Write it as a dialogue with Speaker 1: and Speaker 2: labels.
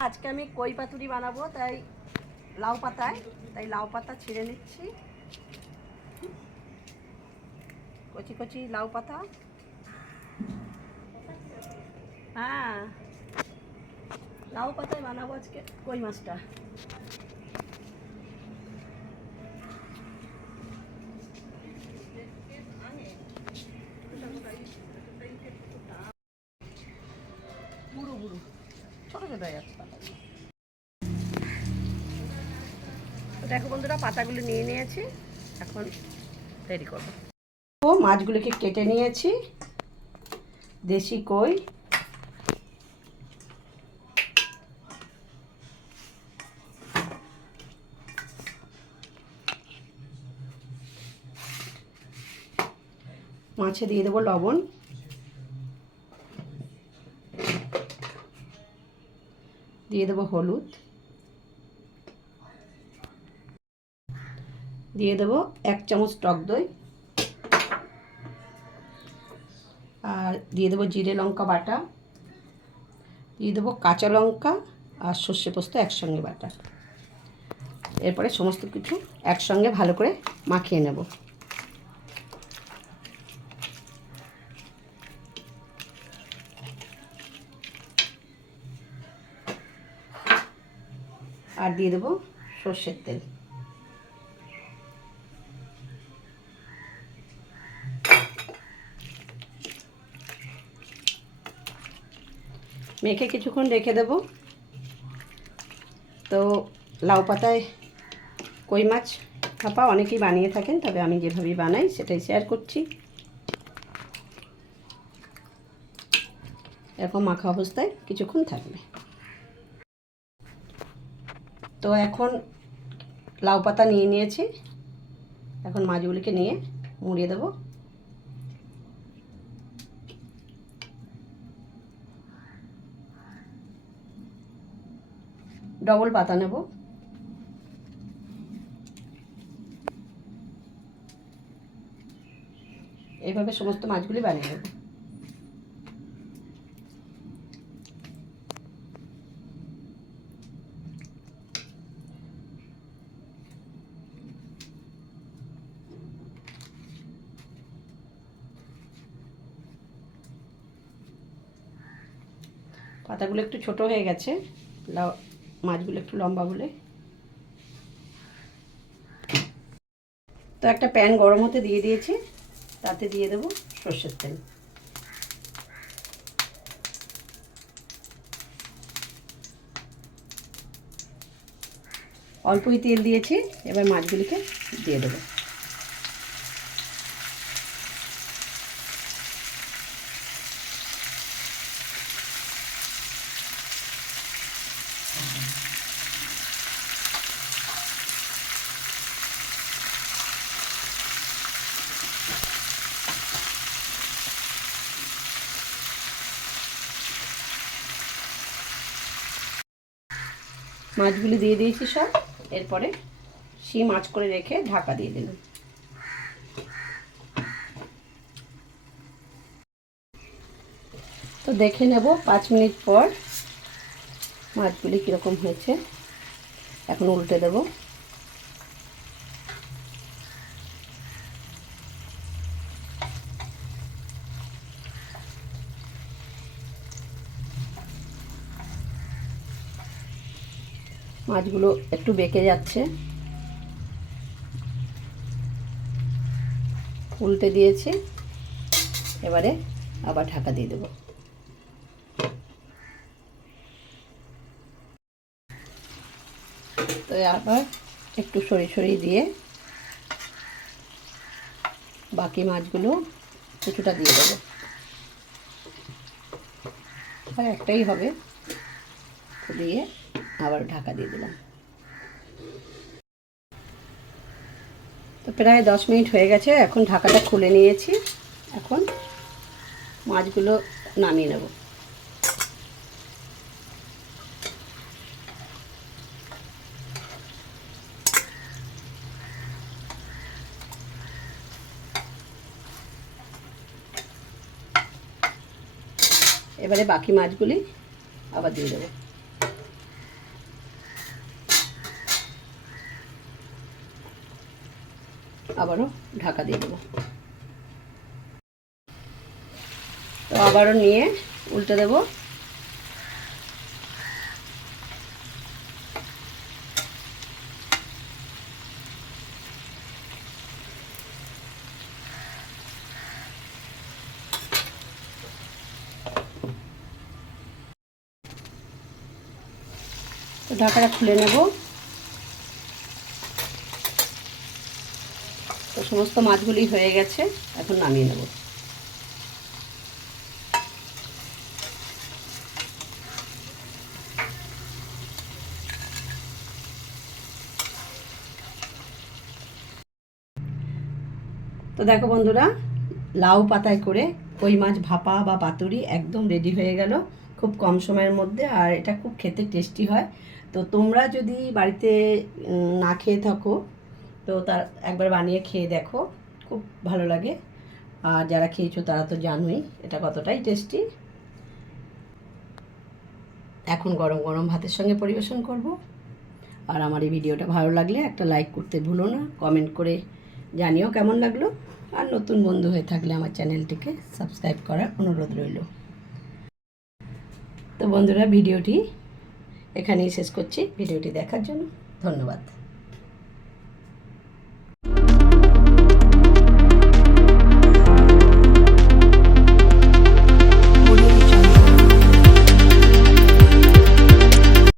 Speaker 1: আজকে আমি কই পাতুরি বানাবো? তাই লাউ পাতায়। তাই লাউ পাতা ছিঁড়ে নিচ্ছি। কচি কচি লাউ পাতা। হ্যাঁ। লাউ পাতায় বানাবো আজকে কই মাছটা? যাচ্ছে দেখো বন্ধুরা, পাতাগুলো নিয়ে নিয়েছি। এখন রেডি করব। ও, মাছগুলোকে কেটে নিয়েছি। দেশি কই। মাছে দিয়ে দেবো লবণ। দিয়ে দেবো হলুদ। দিয়ে দেবো এক চামচ টক দই। আর দিয়ে দেবো জিরে লঙ্কা বাটা। দিয়ে দেবো কাঁচা লঙ্কা আর সর্ষে পোস্ত একসঙ্গে বাটা। এরপরে সমস্ত কিছু একসঙ্গে ভালো করে মাখিয়ে নেব। আর দিয়ে দেবো সর্ষের তেল। মেখে কিছুক্ষণ রেখে দেব। তো লাউ পাতায় কই মাছ খাপা অনেকেই বানিয়ে থাকেন, তবে আমি যেভাবে বানাই সেটাই শেয়ার করছি। এরকম মাখা অবস্থায় কিছুক্ষণ থাকবে। তো এখন লাউ পাতা নিয়ে নিয়েছি। এখন মাছগুলিকে নিয়ে মুড়িয়ে দেবো। ডবল পাতা নেব। এইভাবে সমস্ত মাছগুলি বানিয়ে নেব। পাতাগুলো একটু ছোট হয়ে গেছে। মাছগুলো একটু লম্বা বলে তো একটা প্যান গরম হতে দিয়ে দিয়েছি। তাতে দিয়ে দেবো সর্ষের তেল। অল্পই তেল দিয়েছি, এবার মাছগুলিকে দিয়ে দেবো। মাছগুলি দিয়ে দিয়েছি সব। এরপরে সেই মাছ করে রেখে ঢাকা দিয়ে দিলাম। তো দেখে নেব পাঁচ মিনিট পর মাছগুলি কীরকম হয়েছে। এখন উল্টে দেব। মাছগুলো একটু বেঁকে যাচ্ছে। উল্টে দিয়েছি। এবারে আবার ঢাকা দিয়ে দেবো। তো আবার একটু সরি সরি দিয়ে বাকি মাছগুলো কিছুটা দিয়ে দেবো। আর একটাই হবে। দিয়ে আবার ঢাকা দিয়ে দিলাম। তো প্রায় দশ মিনিট হয়ে গেছে, এখন ঢাকাটা খুলে নিয়েছি। এখন মাছগুলো নামিয়ে নেব। এবারে বাকি মাছগুলি আবার দিয়ে দেবো। আবারও ঢাকা দিয়ে দেবো। তো আবারও নিয়ে উল্টে দেবো। তো ঢাকাটা খুলে নেব। সমস্ত মাছগুলি হয়ে গেছে, এখন নামিয়ে নেব। তো দেখো বন্ধুরা, লাউ পাতায় করে কই মাছ ভাপা বা পাতুরি একদম রেডি হয়ে গেল খুব কম সময়ের মধ্যে, আর এটা খুব খেতে টেস্টি হয়। তো তোমরা যদি বাড়িতে না খেয়ে থাকো তো তার একবার বানিয়ে খেয়ে দেখো, খুব ভালো লাগে। আর যারা খেয়েছো তারা তো জানোই এটা কতটাই টেস্টি এখন গরম গরম ভাতের সঙ্গে পরিবেশন করব। আর আমার এই ভিডিওটা ভালো লাগলে একটা লাইক করতে ভুলো না। কমেন্ট করে জানিও কেমন লাগল। আর নতুন বন্ধু হয়ে থাকলে আমার চ্যানেলটিকে সাবস্ক্রাইব করার অনুরোধ রইল। তো বন্ধুরা, ভিডিওটি এখানেই শেষ করছি। ভিডিওটি দেখার জন্য ধন্যবাদ।